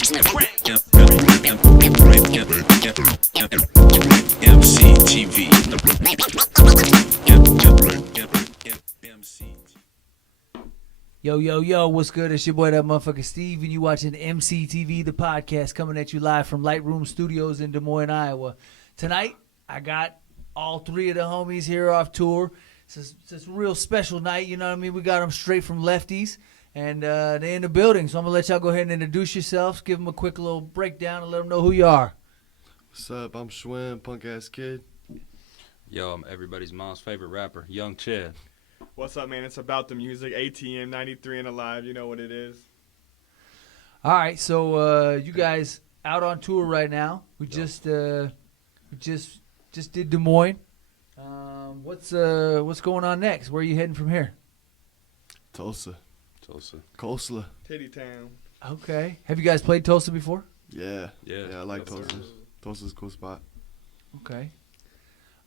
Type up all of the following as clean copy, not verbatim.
EmceeTV. Yo, yo, yo, what's good? It's your boy, that motherfucker Steve, and you watching EmceeTV, the podcast, coming at you live from Lightroom Studios in Des Moines, Iowa. Tonight, I got all three of the homies here off tour. It's a real special night, you know what I mean? We got them straight from Lefties, and they in the building, so I'm going to let y'all go ahead and introduce yourselves, give them a quick little breakdown, and let them know who you are. What's up? I'm Schwem, punk-ass kid. Yo, I'm everybody's mom's favorite rapper, Young Chad. What's up, man? It's about the music. ATM 93 and Alive. You know what it is. All right, so you guys out on tour right now. We just did Des Moines. What's going on next? Where are you heading from here? Tulsa. Tulsa. Titty Town. Okay. Have you guys played Tulsa before? Yeah, I like Yes, sir. Tulsa. Tulsa's a cool spot. Okay.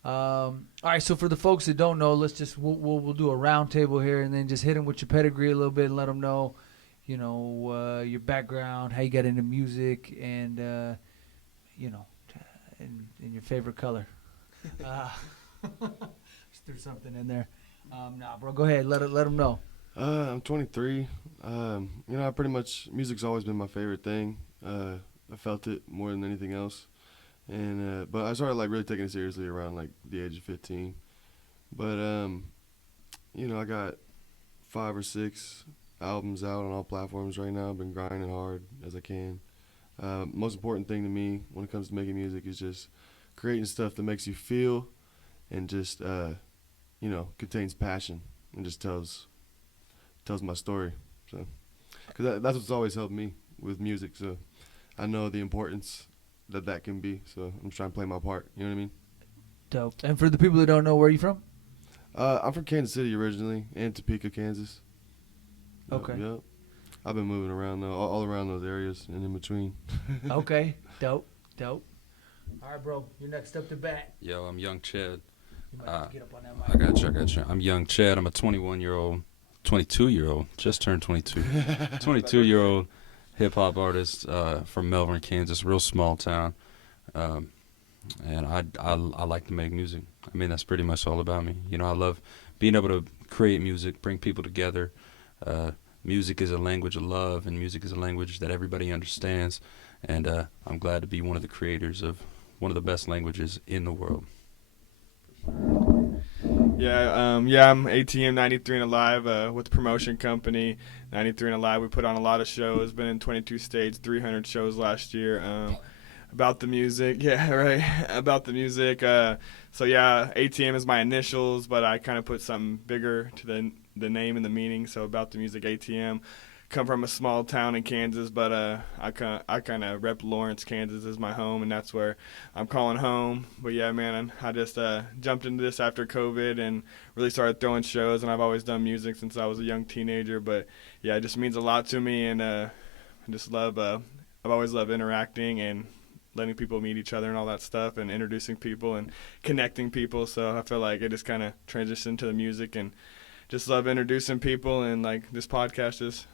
All right. So for the folks that don't know, we'll do a round table here, and then just hit them with your pedigree a little bit, and let them know, your background, how you got into music, and and your favorite color. Just threw something in there. Nah, bro. Go ahead. Let them know. I'm 23. I pretty much, music's always been my favorite thing. I felt it more than anything else. And but I started really taking it seriously around the age of 15. But I got 5 or 6 albums out on all platforms right now. I've been grinding hard as I can. Most important thing to me when it comes to making music is just creating stuff that makes you feel and just contains passion and just tells my story. So because that's what's always helped me with music. So I know the importance that can be, so I'm trying to play my part. You know what I mean? Dope. And for the people that don't know, where are you from? I'm from Kansas City originally, and Topeka, Kansas. Okay. Yep. I've been moving around though, all around those areas and in between. Okay. Dope. All right, bro. You're next up to bat. Yo, I'm Young Chad. You might have to get up on that mic. I got you. I'm Young Chad. I'm a 22-year-old, just turned 22. 22-year-old hip-hop artist from Melbourne, Kansas, real small town. And I like to make music. I mean, that's pretty much all about me. I love being able to create music, bring people together. Music is a language of love, and music is a language that everybody understands. And I'm glad to be one of the creators of one of the best languages in the world. Yeah, I'm ATM 93 and Alive with the promotion company 93 and Alive. We put on a lot of shows, been in 22 states, 300 shows last year. About the music, about the music. So ATM is my initials, but I kind of put something bigger to the name and the meaning. So about the music, ATM. Come from a small town in Kansas, but I kind of rep Lawrence, Kansas as my home, and that's where I'm calling home. But yeah, man, I just jumped into this after COVID and really started throwing shows, and I've always done music since I was a young teenager. But yeah, it just means a lot to me, and I just love. I've always loved interacting and letting people meet each other and all that stuff, and introducing people and connecting people. So I feel like it just kind of transitioned to the music, and just love introducing people, and this podcast is.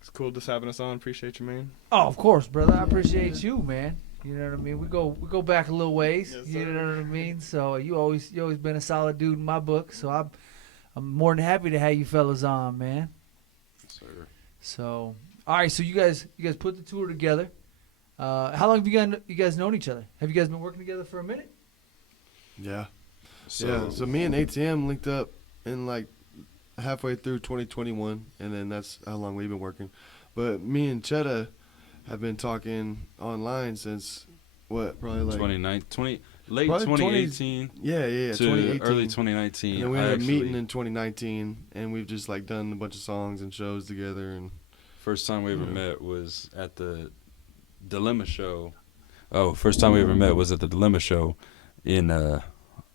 It's cool just having us on. Appreciate you, man. Oh, of course, brother. I appreciate you, man. You know what I mean? We go back a little ways. Yes, you sir. know what I mean? So you always been a solid dude in my book. So I'm more than happy to have you fellas on, man. Sir. So all right, so you guys put the tour together. How long have you guys known each other? Have you guys been working together for a minute? Yeah. So So me and ATM linked up in halfway through 2021, and then that's how long we've been working. But me and Chetta have been talking online since probably late 2018 Yeah, to 2018. early 2019. And then we ended up meeting in 2019, and we've just done a bunch of songs and shows together. And First time we ever met was at the Dilemma show. First time we ever met was at the Dilemma show in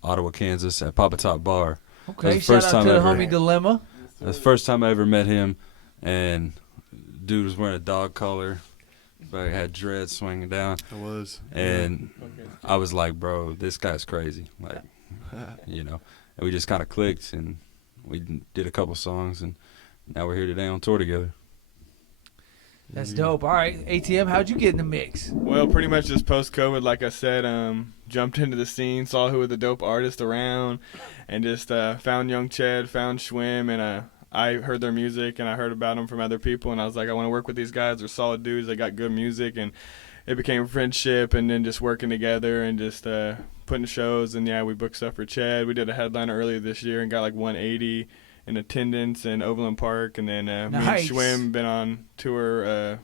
Ottawa, Kansas, at Papa Top Bar. Okay, That's the shout first out time to the ever. homie Dilemma. That's the first time I ever met him, and dude was wearing a dog collar, but had dreads swinging down, I was. and I was like, bro, this guy's crazy, and we just kind of clicked, and we did a couple songs, and now we're here today on tour together. That's Mhm. dope. All right, ATM, how'd you get in the mix? Well, pretty much just post-COVID, like I said, jumped into the scene, saw who were the dope artists around, and just found Young Ched, found Schwem, and I heard their music, and I heard about them from other people, and I was like, I want to work with these guys. They're solid dudes. They got good music, and it became friendship, and then just working together and just putting shows. And, yeah, we booked stuff for Ched. We did a headliner earlier this year and got like 180 in attendance in Overland Park, and then Nice. me and Schwem been on tour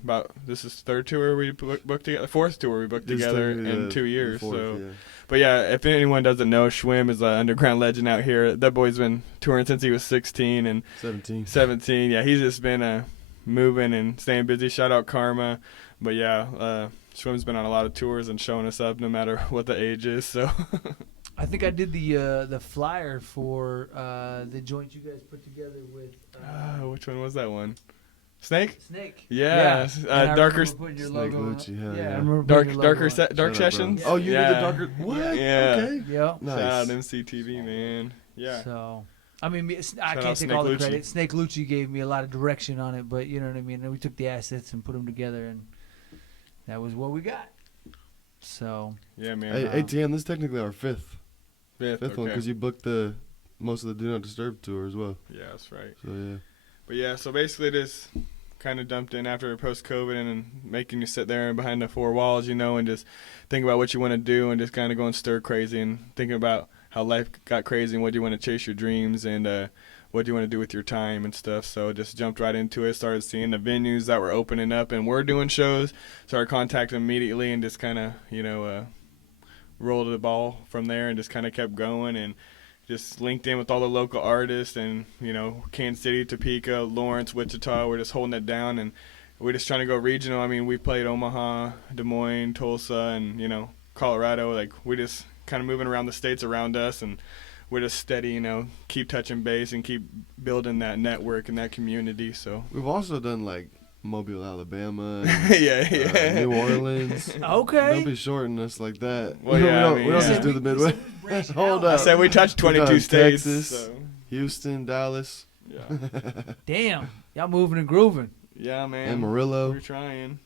this is third tour we booked together, fourth tour we booked This together thing, in yeah, 2 years. the fourth, So, yeah. but yeah, if anyone doesn't know, Schwem is an underground legend out here. That boy's been touring since he was 16 and 17. Yeah, he's just been moving and staying busy. Shout out Karma, but yeah, Schwem's been on a lot of tours and showing us up no matter what the age is. So. I think I did the flyer for the joint you guys put together with Which one was that one? Snake? Snake. Yeah, And I darker, remember putting your Snake logo on. Lucci, hell Yeah, I yeah. remember dark, putting your darker, logo on. dark Shut up, bro. sessions. Oh, you yeah. did the darker. What? Yeah. Okay. Yep. Nice. Shout out EmceeTV, man. Yeah. So, I mean, I Shout can't out take Snake all the Lucci. credit. Snake Lucci gave me a lot of direction on it, but you know what I mean. And we took the assets and put them together, and that was what we got. So, Yeah, man. Hey, ATM, this is technically our fifth Fifth, one okay. because you booked most of the Do Not Disturb tour as well. Yeah, that's right. So yeah. But yeah, so basically just kind of dumped in after post-COVID and making you sit there behind the four walls, and just think about what you want to do and just kind of going stir crazy and thinking about how life got crazy and what do you want to chase your dreams and what do you want to do with your time and stuff. So just jumped right into it, started seeing the venues that were opening up and were doing shows, started contacting them immediately and just kind of, rolled the ball from there and just kind of kept going and just linked in with all the local artists and, Kansas City, Topeka, Lawrence, Wichita. We're just holding it down and we're just trying to go regional. I mean, we played Omaha, Des Moines, Tulsa, and, Colorado. Like, we just kind of moving around the states around us and we're just steady, keep touching base and keep building that network and that community. So We've also done like Mobile, Alabama, and, yeah. New Orleans. okay. Don't be shorting us like that. Well, we yeah, don't, I mean, we don't yeah. just do the Midwest. Hold I up. said we touched We've 22 done states. Texas. So, Houston, Dallas, yeah. Damn, y'all moving and grooving. Yeah, man. Amarillo. We're trying.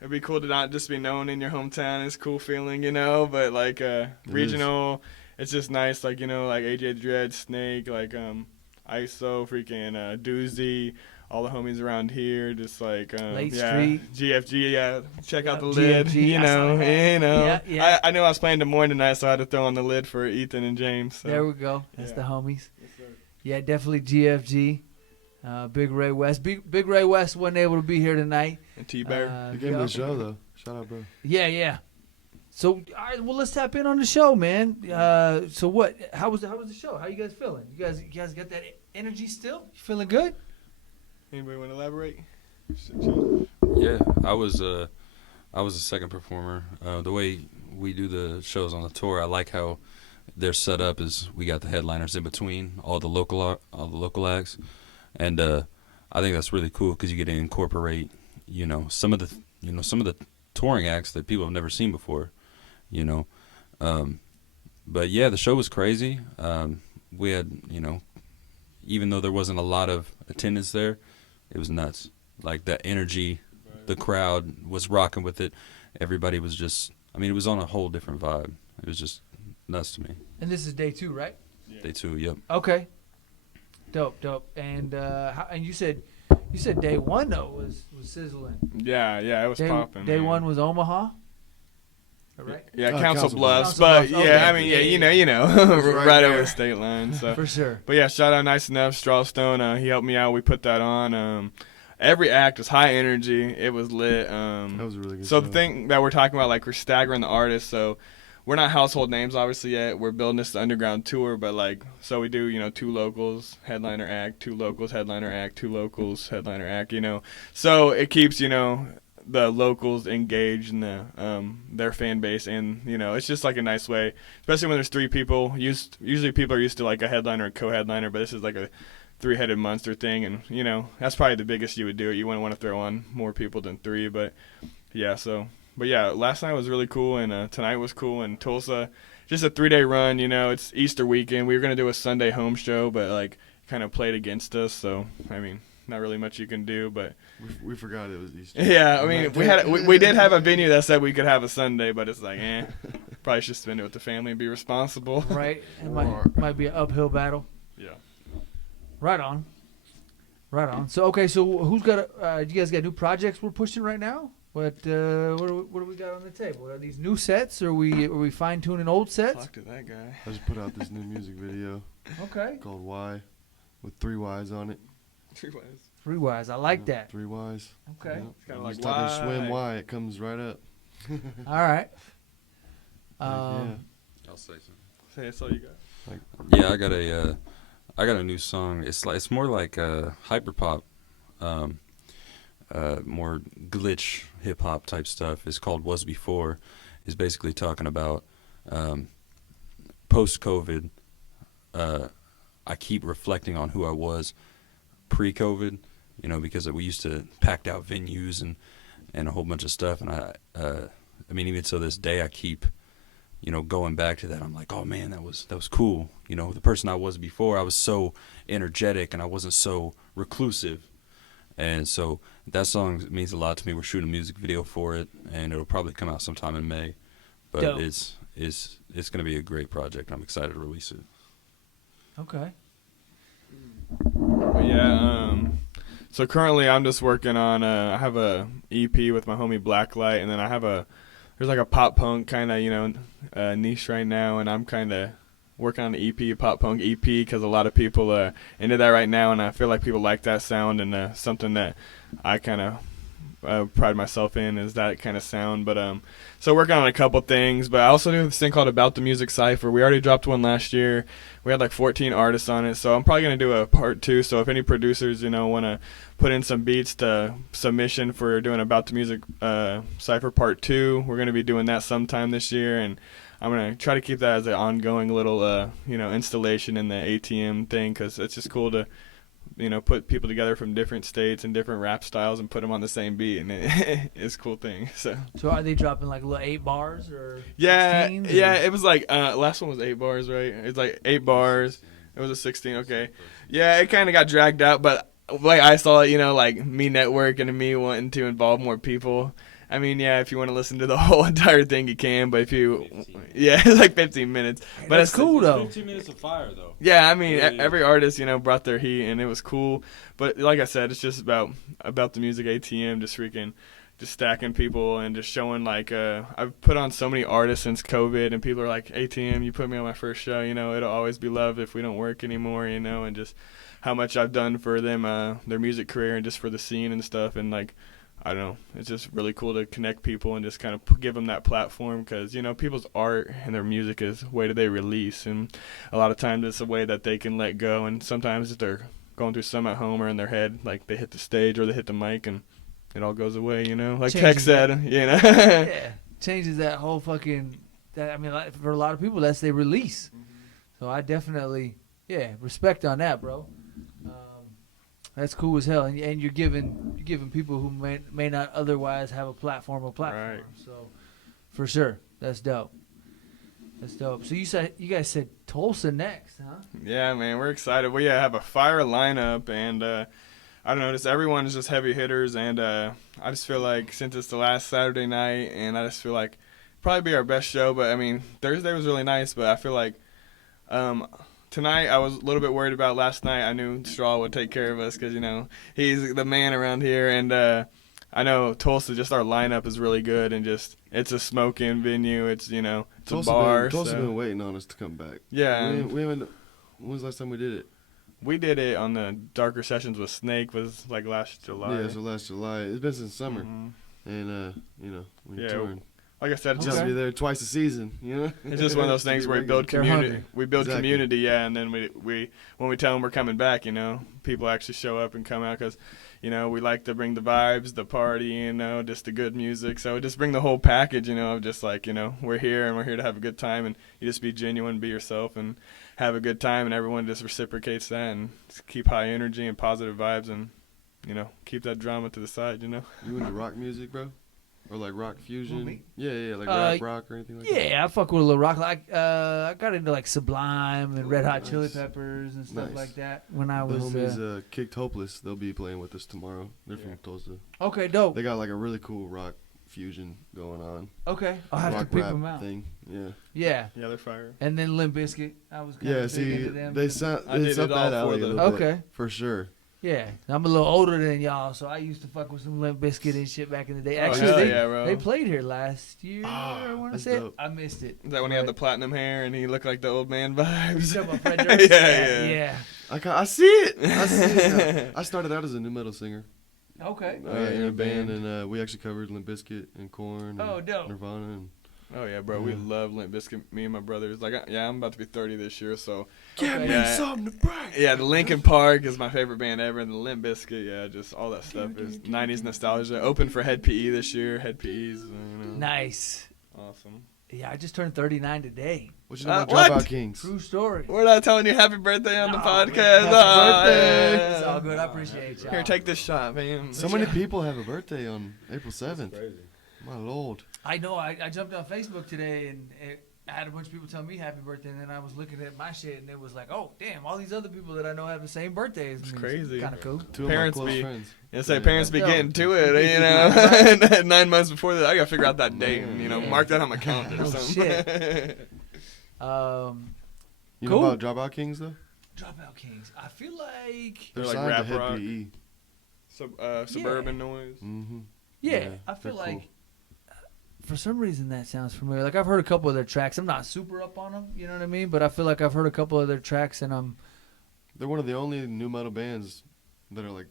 It'd be cool to not just be known in your hometown. It's a cool feeling, but like regional, it's just nice. Like, like AJ Dredd, Snake, like ISO, freaking Doozy, all the homies around here, just like Late yeah, Street. GFG, yeah. Check out the GFG, lid, I saw that. Yeah. I knew I was playing Des Moines tonight, so I had to throw on the lid for Ethan and James. So. There we go. That's Yeah. the homies. Yes, sir. Yeah, definitely GFG. Big Ray West. Big Ray West wasn't able to be here tonight. And T-Bear. You gave me yeah. the show though. Shout out, bro. Yeah. So, all right, well, let's tap in on the show, man. So what? How was the show? How you guys feeling? You guys got that energy still? You feeling good? Anybody want to elaborate? Yeah, I was a second performer. The way we do the shows on the tour, I like how they're set up. Is we got the headliners in between all the local acts, and I think that's really cool because you get to incorporate, some of the touring acts that people have never seen before, But yeah, the show was crazy. We had, even though there wasn't a lot of attendance there, it was nuts. Like the energy, the crowd was rocking with it. Everybody was just, it was on a whole different vibe. It was just nuts to me. And this is day 2, right? Day 2, yep. Okay. Dope. And and you said day 1 though was sizzling. Yeah, it was popping. Day man. 1 was Omaha. All right. Yeah, Oh, Council Council Bluffs, Bluffs. but Council Bluffs, yeah, okay. you know, right right there. over the state line. So, For sure. but yeah, shout out Nice Enough, Strawstone. He helped me out. We put that on. Every act was high energy. It was lit. That was a really good So show. the thing that we're talking about, like we're staggering the artists. So we're not household names obviously yet. We're building this underground tour, but like so we do 2 locals, headliner act, 2 locals, headliner act, 2 locals, headliner act. So it keeps the locals engaged in their fan base, and it's just like a nice way, especially when there's 3 people. Usually people are used to like a headliner and co-headliner, but this is like a 3-headed monster thing, and that's probably the biggest you would do. You wouldn't want to throw on more people than 3, but yeah. But yeah, last night was really cool, and tonight was cool, and Tulsa, just a 3-day run. It's Easter weekend. We were gonna do a Sunday home show, but like kind of played against us. So not really much you can do. But We forgot it was Easter. yeah, I mean, we did have a venue that said we could have a Sunday, but it's like, probably should spend it with the family and be responsible. Right? It might be an uphill battle. Yeah. Right on. Right on. So okay, so who's got? You guys got new projects we're pushing right now? What do we got on the table? Are these new sets, or are we fine tuning old sets? Talk to that guy. I just put out this new music video Okay. called Y, with 3 Y's on it. 3 ways. 3 Ys. I like that. 3 Y's. Okay. Yep. It's kinda You like just type in Y. Schwem Y, it comes right up. All right. Yeah. I'll say something. Say that's all you got. Yeah, I got a new song. It's more like hyper pop, more glitch hip hop type stuff. It's called Was Before. It's basically talking about post COVID. I keep reflecting on who I was pre-COVID, because we used to packed out venues and a whole bunch of stuff, and I mean, even to this day, I keep going back to that. I'm like, oh man, that was cool. The person I was before, I was so energetic and I wasn't so reclusive. And so that song means a lot to me. We're shooting a music video for it, and it'll probably come out sometime in May. But Dope. it's going to be a great project. I'm excited to release it. Okay. But yeah, so currently I'm just working on I have a EP with my homie Blacklight, and then there's like a pop punk kind of niche right now, and I'm kind of working on an EP, pop punk EP, because a lot of people into that right now, and I feel like people like that sound, and something that I kind of pride myself in is that kind of sound. But so working on a couple things, but I also do this thing called About the Music Cypher. We already dropped one last year. We had like 14 artists on it, so I'm probably going to do a part 2. So if any producers, want to put in some beats to submission for doing About the Music Cypher part 2, we're going to be doing that sometime this year, and I'm going to try to keep that as an ongoing little, installation in the ATM thing, because it's just cool to, put people together from different states and different rap styles and put them on the same beat, and it's a cool thing. So are they dropping like little 8 bars or? yeah, 16s, yeah, or? it was like last one was 8 bars, right? It's like 8 bars. It was a 16. Okay, yeah, it kind of got dragged out, but like I saw it, like me networking and me wanting to involve more people. I mean, yeah, if you want to listen to the whole entire thing, you can. But if you, 15. yeah, it's like 15 minutes. But That's cool though. 15 minutes of fire though. Yeah, I mean, Yeah, yeah. every artist, brought their heat, and it was cool. But like I said, it's just about the music ATM, just stacking people and just showing, like, I've put on so many artists since COVID, and people are like, ATM, you put me on my first show, it'll always be loved if we don't work anymore, and just how much I've done for them, their music career, and just for the scene and stuff, and like, I don't know, it's just really cool to connect people and just kind of give them that platform, because, people's art and their music is a way that they release, and a lot of times it's a way that they can let go, and sometimes if they're going through some at home or in their head, like they hit the stage or they hit the mic and it all goes away, like Tech Changes said, Yeah, changes that whole fucking. I mean, like, for a lot of people, that's their release. So I definitely, respect on that, bro. That's cool as hell, and you're giving people who may not otherwise have a platform. Right. So, for sure, that's dope. That's dope. So you guys said Tulsa next, huh? Yeah, man, we're excited. We have a fire lineup, and I don't know, just everyone's just heavy hitters, and I just feel like since it's the last Saturday night, and I just feel like probably be our best show. But I mean, Thursday was really nice, but I feel like tonight I was a little bit worried about. Last night I knew Straw would take care of us because he's the man around here, and I know Tulsa, just our lineup is really good, and just it's a smoking venue. It's it's a bar. Tulsa been waiting on us to come back. Yeah, we haven't. When was the last time we did it? we did it on the Darker Sessions with Snake. Was like last July. Yeah, so last July. It's been since summer, Mhm. and we're Yeah, touring. Like I said, it's Just just be there twice a season, it's just one of those things where we build They're community. hungry. We build Exactly. community, yeah, and then we when we tell them we're coming back, people actually show up and come out because, we like to bring the vibes, the party, just the good music. So just bring the whole package, of just like, we're here and we're here to have a good time, and you just be genuine, be yourself, and have a good time, and everyone just reciprocates that, and just keep high energy and positive vibes, and keep that drama to the side, You into rock music, bro? Or like rock fusion? me? Yeah, like rap rock or anything like that? Yeah, I fuck with a little rock. Like I got into like Sublime and Red Hot nice. Chili Peppers and stuff Nice. like that when I The was. homies Kicked Hopeless, they'll be playing with us tomorrow. They're from Tulsa. Okay, dope. They got like a really cool rock fusion going on. Okay, I'll have to Rock peep rap them out. thing. Yeah. Yeah, Yeah, they're fire. and then Limp Bizkit. I was kind Yeah, of big see, into them. they sound I did it's up it all that for alley a the- little bit. Okay. For sure. Yeah, I'm a little older than y'all, so I used to fuck with some Limp Bizkit and shit back in the day. Oh, Actually, hell they, yeah, bro. they played here last year. Ah, I want to that's say dope. I missed it. Is that when he had the platinum hair and he looked like the old man vibes? You talking about Fred Durst? Yeah. I see it. I see it now. I started out as a new metal singer Okay. in a band, and we actually covered Limp Bizkit and Korn and Oh, dope. Nirvana. And Oh yeah, bro. We Yeah. love Limp Bizkit. Me and my brothers. Like, I'm about to be 30 this year, so Give me yeah. something to break. yeah. The Linkin Park is my favorite band ever, and the Limp Bizkit, yeah, just all that stuff is 90s nostalgia. Open for Head PE this year. Head PE's, Nice. awesome. Yeah, I just turned 39 today. What you know about What? Dropout Kings? True story. We're not telling you happy birthday on the No, podcast. Happy Oh, birthday. yeah. It's all good. I appreciate y'all. Here, take this shot, man. So many people have a birthday on April 7th. My lord. I know. I jumped on Facebook today and I had a bunch of people tell me happy birthday, and then I was looking at my shit and it was like, oh damn, all these other people that I know have the same birthday as me. It's crazy. Kind of cool. Two Parents of my close be- friends. Say parents be Yo. getting to it, you know. 9 months before that, I gotta figure out that date and Yeah. mark that on my calendar or Oh, something. You Cool. know about Dropout Kings though? Dropout Kings. I feel like They're They're like signed rap to Head rock. PE. Suburban noise. Mm-hmm. yeah. I feel they're like cool. for some reason that sounds familiar. Like I've heard a couple of their tracks. I'm not super up on them, you know what I mean? But I feel like I've heard a couple of their tracks and They're one of the only new metal bands that are like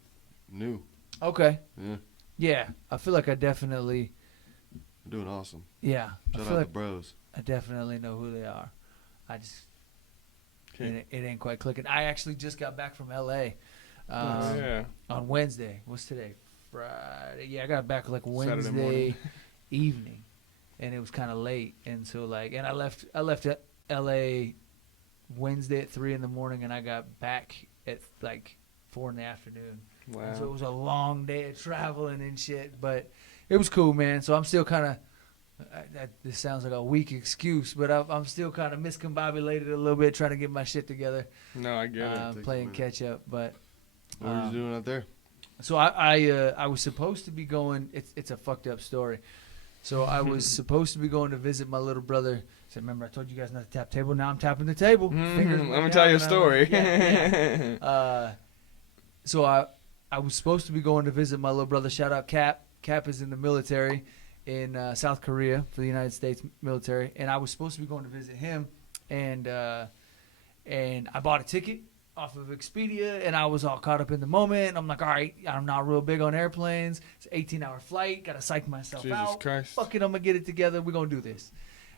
new. okay. Yeah, Yeah, I feel like I definitely. they're doing awesome. Yeah, I Shout feel out like the bros. I definitely know who they are. I just Okay. it ain't quite clicking. I actually just got back from L.A. Yeah. On Wednesday. What's today? Friday. Yeah, I got back like Saturday Wednesday morning. evening, and it was kind of late, and so like, and I left L.A. Wednesday at 3 a.m, and I got back at like 4 p.m. Wow. And so it was a long day of traveling and shit, but it was cool, man. So I'm still kind of. This sounds like a weak excuse, but I'm still kind of miscombobulated a little bit, trying to get my shit together, No, I get it. Takes a playing minute. catch up. But What were you doing out there? so I was supposed to be going. It's a fucked up story. So I was supposed to be going to visit my little brother. So remember, I told you guys not to tap table. Now I'm tapping the table. Fingers Let went me tell down you a and I story. went, yeah. So I was supposed to be going to visit my little brother. Shout out Cap. Cap is in the military in South Korea for the United States military, and I was supposed to be going to visit him, and I bought a ticket off of Expedia, and I was all caught up in the moment. And I'm like, all right, I'm not real big on airplanes. It's an 18-hour flight. Got to psych myself Jesus out. Christ. Fuck it, I'm gonna get it together. We're gonna do this,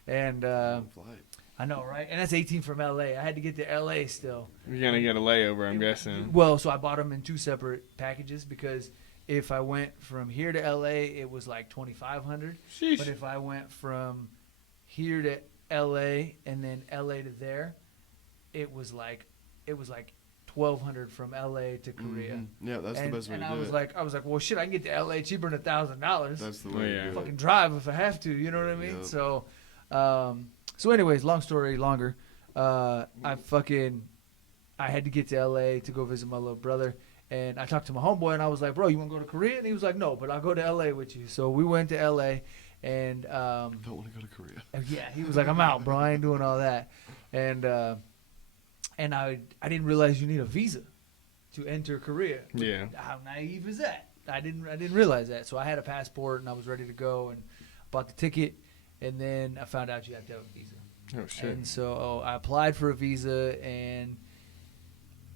and Flight. I know, right? And that's 18 from LA. I had to get to LA still. You're gonna get a layover, I'm guessing. Well, so I bought them in two separate packages because if I went from here to LA, it was like $2,500. Sheesh. But if I went from here to LA and then LA to there, it was like $1,200 from LA to Korea. Mhm. Yeah, that's the best way and to I do was it. like, well, shit, I can get to LA cheaper than $1,000. That's the Oh, way yeah. to do Fucking it. drive if I have to. You know what I mean? Yep. So anyways, long story longer. I had to get to LA to go visit my little brother. And I talked to my homeboy, and I was like, bro, you want to go to Korea? And he was like, no, but I'll go to L.A. with you. So we went to L.A., and Don't want to go to Korea. yeah, he was like, I'm out, bro. I ain't doing all that. And I didn't realize you need a visa to enter Korea. Yeah. How naive is that? I didn't realize that. So I had a passport, and I was ready to go, and bought the ticket, and then I found out you have to have a visa. Oh, shit. And so I applied for a visa, and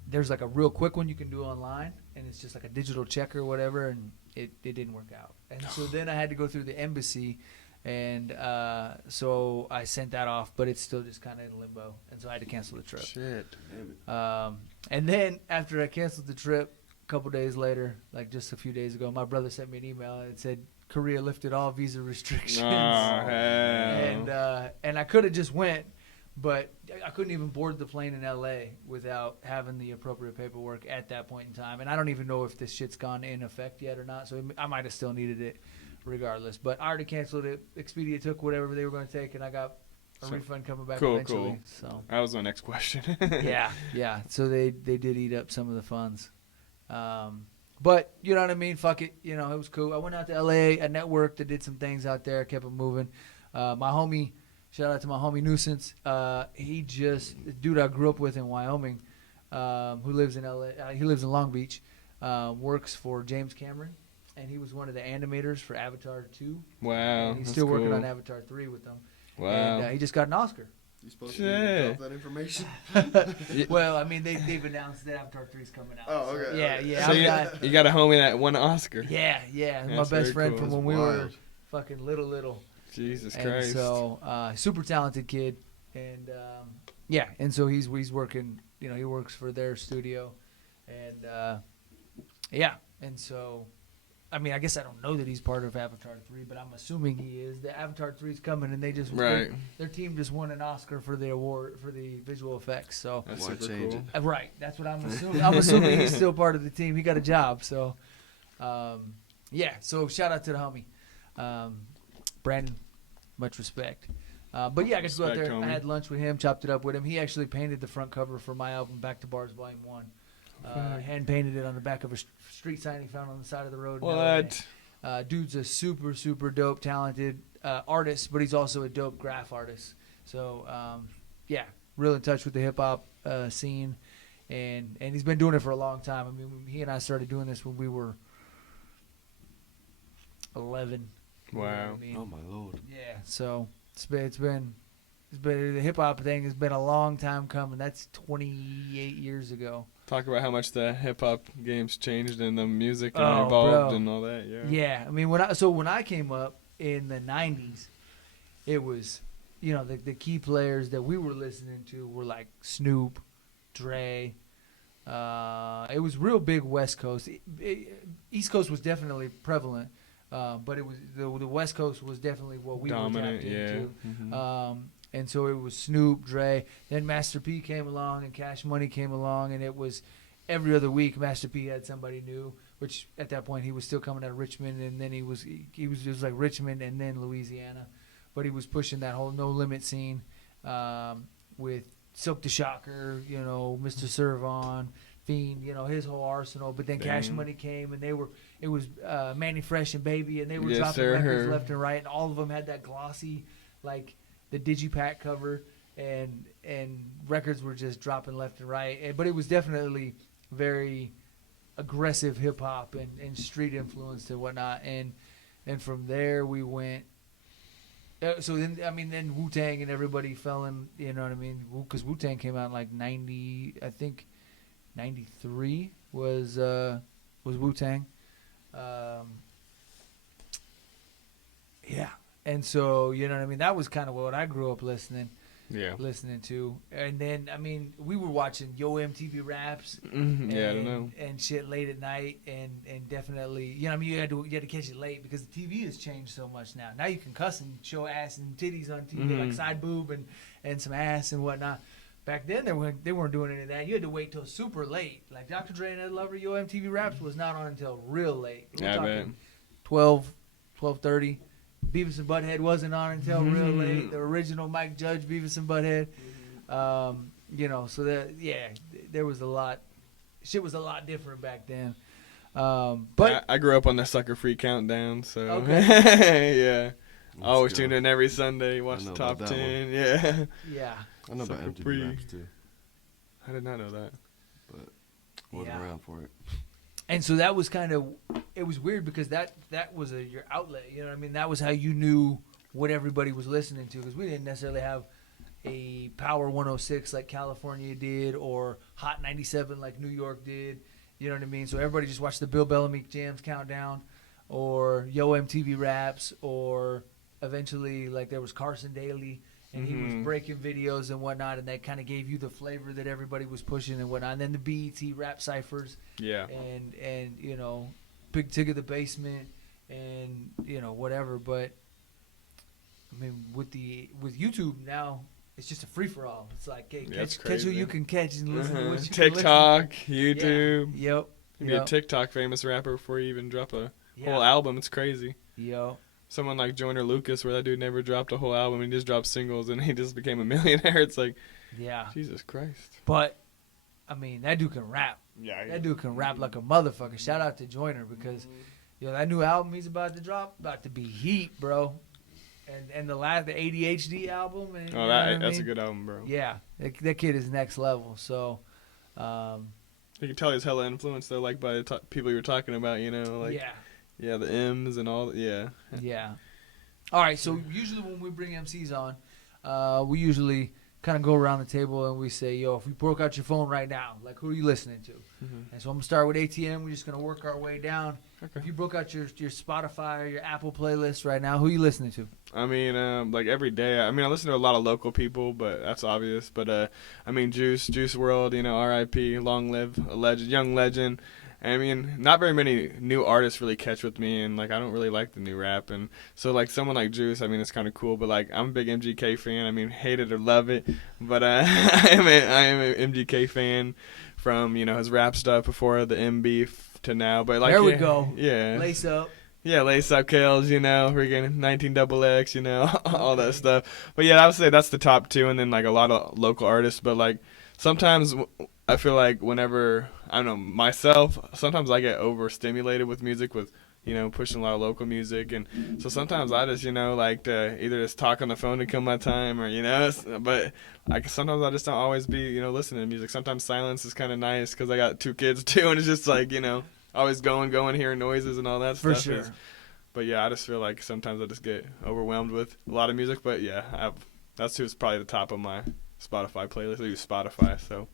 there's like a real quick one you can do online, and it's just like a digital check or whatever, and it didn't work out. And so then I had to go through the embassy, and so I sent that off, but it's still just kind of in limbo, and so I had to cancel the trip. Shit. And then after I canceled the trip, a couple days later, like just a few days ago, my brother sent me an email and it said Korea lifted all visa restrictions. Oh, hell. And I could have just went, but I couldn't even board the plane in LA without having the appropriate paperwork at that point in time. And I don't even know if this shit's gone in effect yet or not, so I might have still needed it. regardless. But I already canceled it. Expedia took whatever they were going to take, and I got a So- refund coming back Cool, eventually. cool. So That was my next question. yeah. So they did eat up some of the funds. But you know what I mean? Fuck it. You know, it was cool. I went out to LA, I networked, I did some things out there, kept it moving. My homie, shout out to my homie Nuisance. He just, the dude I grew up with in Wyoming, who lives in LA, he lives in Long Beach, works for James Cameron, and he was one of the animators for Avatar 2. Wow. And he's that's still working cool. on Avatar 3 with them. Wow. And he just got an Oscar. You supposed Shit. to drop that information? Well, I mean, they've announced that Avatar 3 is coming out. Oh, so okay. yeah, Okay. yeah. So I'm you, not- you got a homie that won an Oscar. Yeah. My That's best very friend cool. from when That's we were wild. fucking little. Jesus And Christ. so, super talented kid. And, and so he's working, you know, he works for their studio. And, and so, I mean, I guess I don't know that he's part of Avatar 3, but I'm assuming he is. The Avatar 3 is coming, and they just, Right. their team just won an Oscar for the award, for the visual effects. So, That's Why super change cool. it? right. That's what I'm assuming. I'm assuming he's still part of the team. He got a job. So, so shout out to the homie. Brandon, much respect. But yeah, I got to go out there. Respect, I homie. had lunch with him, chopped it up with him. He actually painted the front cover for my album, Back to Bars Volume 1. Hand painted it on the back of a street sign he found on the side of the road. in LA. What? Dude's a super, super dope, talented artist, but he's also a dope graph artist. So, real in touch with the hip hop scene, and he's been doing it for a long time. I mean, he and I started doing this when we were 11. You know what Wow. I mean? Oh my lord. Yeah. So it's been the hip hop thing has been a long time coming. That's 28 years ago. Talk about how much the hip hop game's changed and the music and Oh, evolved bro. and all that. Yeah. Yeah, I mean when I came up in the 90s, it was, you know, the key players that we were listening to were like Snoop, Dre. It was real big West Coast. East Coast was definitely prevalent, but it was the West Coast was definitely what we Dominant. were tapped Yeah. into. Mhm. And so it was Snoop, Dre. Then Master P came along, and Cash Money came along, and it was every other week Master P had somebody new. Which at that point he was still coming out of Richmond, and then he was just like Richmond and then Louisiana, but he was pushing that whole No Limit scene with Silk the Shocker, you know, Mr. Servon, Fiend, you know, his whole arsenal. But then Cash Damn. Money came, and it was Manny Fresh and Baby, and they were Yes, dropping sir. records left and right, and all of them had that glossy, like the digipack cover, and records were just dropping left and right. But it was definitely very aggressive hip hop and street influenced and whatnot. And from there we went. So then Wu-Tang and everybody fell in. You know what I mean? Because Wu-Tang came out in like 90, I think 93 was Wu-Tang. Yeah. And so, you know what I mean? That was kind of what I grew up listening Yeah. to. And then, I mean, we were watching MTV Raps Yeah, I don't know. and shit late at night, and definitely, you know what I mean, you had to catch it late because the TV has changed so much now. Now you can cuss and show ass and titties on TV, like side boob and some ass and whatnot. Back then, they weren't doing any of that. You had to wait till super late. Like Dr. Dre and Ed Lover, MTV Raps was not on until real late. We're Yeah, I bet. talking 12:30. Beavis and Butthead wasn't on until real late. The original Mike Judge, Beavis and Butthead. You know, so there was a lot. Shit was a lot different back then. But I grew up on the Sucker Free Countdown, so Okay. yeah. Let's Always go. tune in every Sunday, watch know the top about that 10. Yeah. yeah, I know about Sucker MTV Free. Raps too, I did not know that. but wasn't Yeah. around for it. and so that was kind of, it was weird because that was your outlet. You know what I mean? That was how you knew what everybody was listening to, because we didn't necessarily have a Power 106 like California did, or Hot 97 like New York did. You know what I mean? So everybody just watched the Bill Bellamy Jams Countdown, or MTV Raps, or eventually like there was Carson Daly, and he was breaking videos and whatnot, and that kind of gave you the flavor that everybody was pushing and whatnot. And then the BET Rap Cyphers, Yeah. and you know, Big Tig of the Basement, and you know, whatever. But I mean, with YouTube now, it's just a free for all. It's like, hey, Yeah, it's catch who crazy. you can catch and listen to what you TikTok, can listen to. YouTube. Yeah. Yep. You can be a TikTok famous rapper before you even drop a Yeah. whole album. It's crazy. Yo. Someone like Joyner Lucas, where that dude never dropped a whole album, he just dropped singles, and he just became a millionaire. It's like, Yeah. Jesus Christ. But, I mean, that dude can rap. Yeah. That dude can rap like a motherfucker. Shout out to Joyner because, yo, that new album he's about to drop, about to be heat, bro. And the ADHD album. And, Oh, that's a good album, bro. Yeah, that kid is next level. So, You can tell he's hella influenced, though, like by the people you were talking about, you know, like yeah, the M's and all. Yeah. yeah. All right, so usually when we bring MCs on, we usually kind of go around the table and we say, yo, if we broke out your phone right now, like, who are you listening to? Mm-hmm. And so I'm going to start with ATM. We're just going to work our way down. Okay. If you broke out your Spotify or your Apple playlist right now, who are you listening to? I mean, like every day. I mean, I listen to a lot of local people, but that's obvious. But I mean, Juice World, you know, R.I.P. Long live a legend, young legend. I mean, not very many new artists really catch with me, and like I don't really like the new rap, and so like someone like Juice, I mean, it's kind of cool. But like I'm a big MGK fan. I mean, hate it or love it, but I am an MGK fan from his rap stuff before the M beef to now. But like There we go. Yeah. Lace up. Yeah, lace up Kales, freaking 19XX, all that stuff. But yeah, I would say that's the top two, and then like a lot of local artists. But like sometimes I feel like whenever, I don't know, myself, sometimes I get overstimulated with music with, pushing a lot of local music. And so sometimes I just, like to either just talk on the phone to kill my time or, but like sometimes I just don't always be, listening to music. Sometimes silence is kind of nice because I got 2 kids too, and it's just like, always going, hearing noises and all that For stuff. sure. But yeah, I just feel like sometimes I just get overwhelmed with a lot of music. But yeah, that's who's probably the top of my Spotify playlist. I use Spotify, so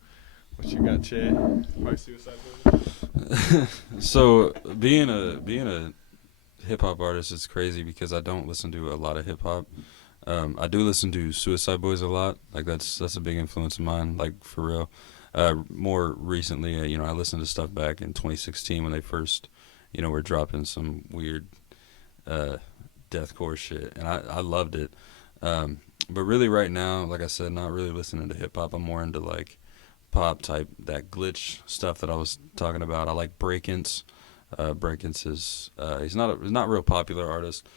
what you got, Chad? Probably Suicide Boys. So being a hip hop artist is crazy because I don't listen to a lot of hip hop. I do listen to Suicide Boys a lot. Like that's a big influence of mine. Like for real. More recently, I listened to stuff back in 2016 when they first, were dropping some weird deathcore shit, and I loved it. But really, right now, like I said, not really listening to hip hop. I'm more into like pop type, that glitch stuff that I was talking about. I like Breakins. Breakins is he's not a real popular artist.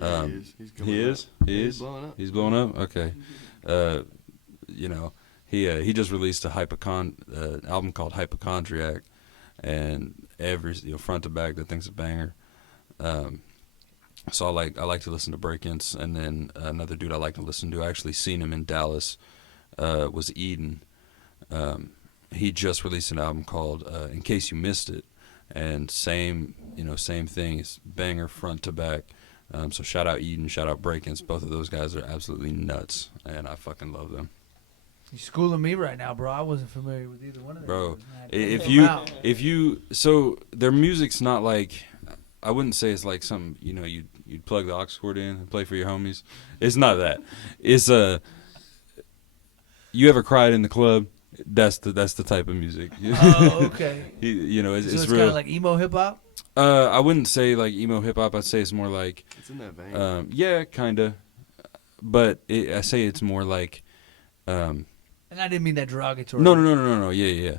Yeah, he is. He's blowing up. He's blowing up. Okay. He just released a album called Hypochondriac, and every front to back that thing's a banger. So I like to listen to Break-Ins, and then another dude I like to listen to. I actually seen him in Dallas. Was Eden. He just released an album called In Case You Missed It, and same thing. It's banger front to back. So shout out Eden, shout out Break-Ins. Both of those guys are absolutely nuts, and I fucking love them. You're schooling me right now, bro. I wasn't familiar with either one of them. Bro, dudes. so their music's not like, I wouldn't say it's like something, you'd plug the aux cord in and play for your homies. It's not that. It's you ever cried in the club? That's the type of music. Oh, okay. It's it's real. kind of like emo hip hop. I wouldn't say like emo hip hop. I'd say it's more like, It's in that vein. yeah, kinda, but I say it's more like, And I didn't mean that derogatory. no, yeah.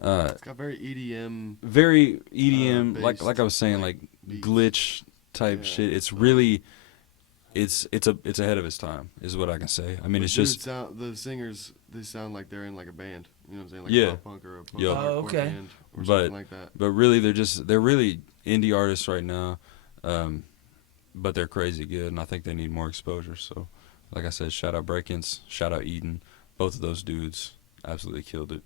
It's got very EDM. Very EDM, based, like I was saying, like beats. glitch type Yeah. shit. It's really, it's ahead of its time, is what I can say. I mean, it's just The singers, they sound like they're in like a band. You know what I'm saying? Like Yeah. a pop punk or a punk Yup. hardcore Oh, okay. band or But- something like that. But really, they're really indie artists right now, but they're crazy good, and I think they need more exposure. So, like I said, shout out Break-Ins, shout out Eden. Both of those dudes absolutely killed it.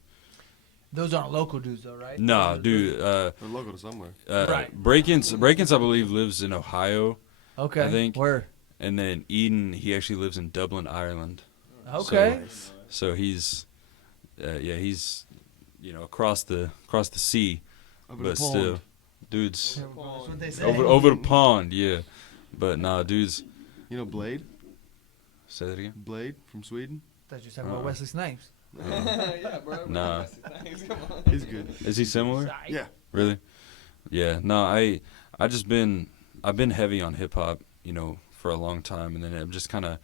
Those aren't local dudes, though, right? Nah, dude. They're local to somewhere. Right. Break-Ins, I believe, lives in Ohio, Okay. I think- Where? and then Eden, he actually lives in Dublin, Ireland. Okay. So he's, he's, across the sea, Over but the pond. still, dudes That's what they say. over the pond, yeah. But nah, dudes. You know Blade? Say that again. Blade from Sweden? I thought you were talking about Wesley Snipes. Yeah, bro. Nah. Come on. He's good. Is he similar? Yeah. Really? Yeah. No, I've been heavy on hip hop, for a long time, and then I'm just kind of,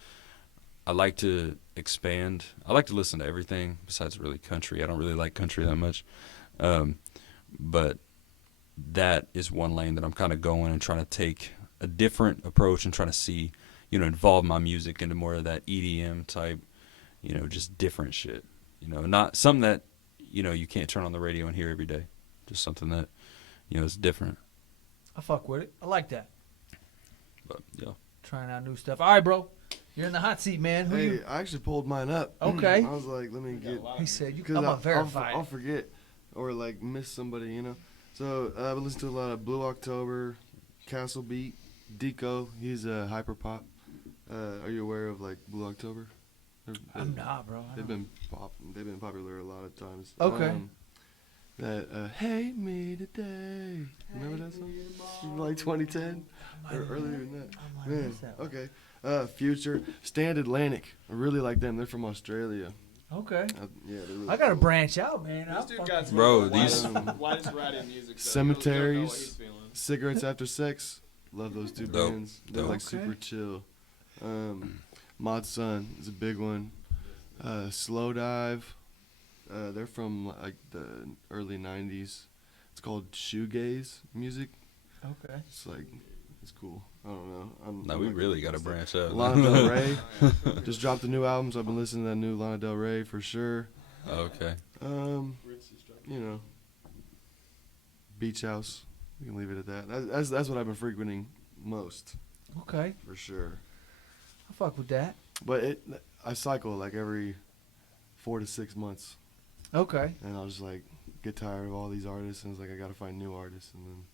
I like to expand. I like to listen to everything besides really country. I don't really like country that much, but that is one lane that I'm kind of going and trying to take a different approach and trying to see, involve my music into more of that EDM type, just different shit. Not something that, you can't turn on the radio and hear every day. Just something that, is different. I fuck with it. I like that. But, yeah. Trying out new stuff. All right, bro. You're in the hot seat, man. Who Hey, you? I actually pulled mine up. Okay. I was like, let me get. He said, Because I'm going to verify I'll it. forget or like miss somebody, So I've been listening to a lot of Blue October, Castle Beat, Deco. He's a hyper pop. Are you aware of like Blue October? I'm not, bro. They've been popular a lot of times. Okay. That Hate Me Today. Remember that song? From like 2010 or earlier than that. I might Man, miss that one. okay. Future, Stand Atlantic. I really like them. They're from Australia. Okay. Yeah, they're really I got to cool. branch out, man. This I'll dude fucking- got Bro, these- widest variety of music. So Cemeteries. you don't know what he's feeling. Cigarettes After Sex. Love those two Dope. bands. They're Dope. like super chill. Mod Sun is a big one. Slow Dive. They're from like the early 90s. It's called shoegaze music. Okay. It's cool. I don't know. No, we really got to branch out. Lana Del Rey just dropped a new album, so I've been listening to that new Lana Del Rey for sure. Okay. Beach House. We can leave it at that. That's what I've been frequenting most Okay. for sure. I fuck with that. But I cycle like every 4 to 6 months, Okay. and I'll just like get tired of all these artists, and it's like I gotta find new artists, and then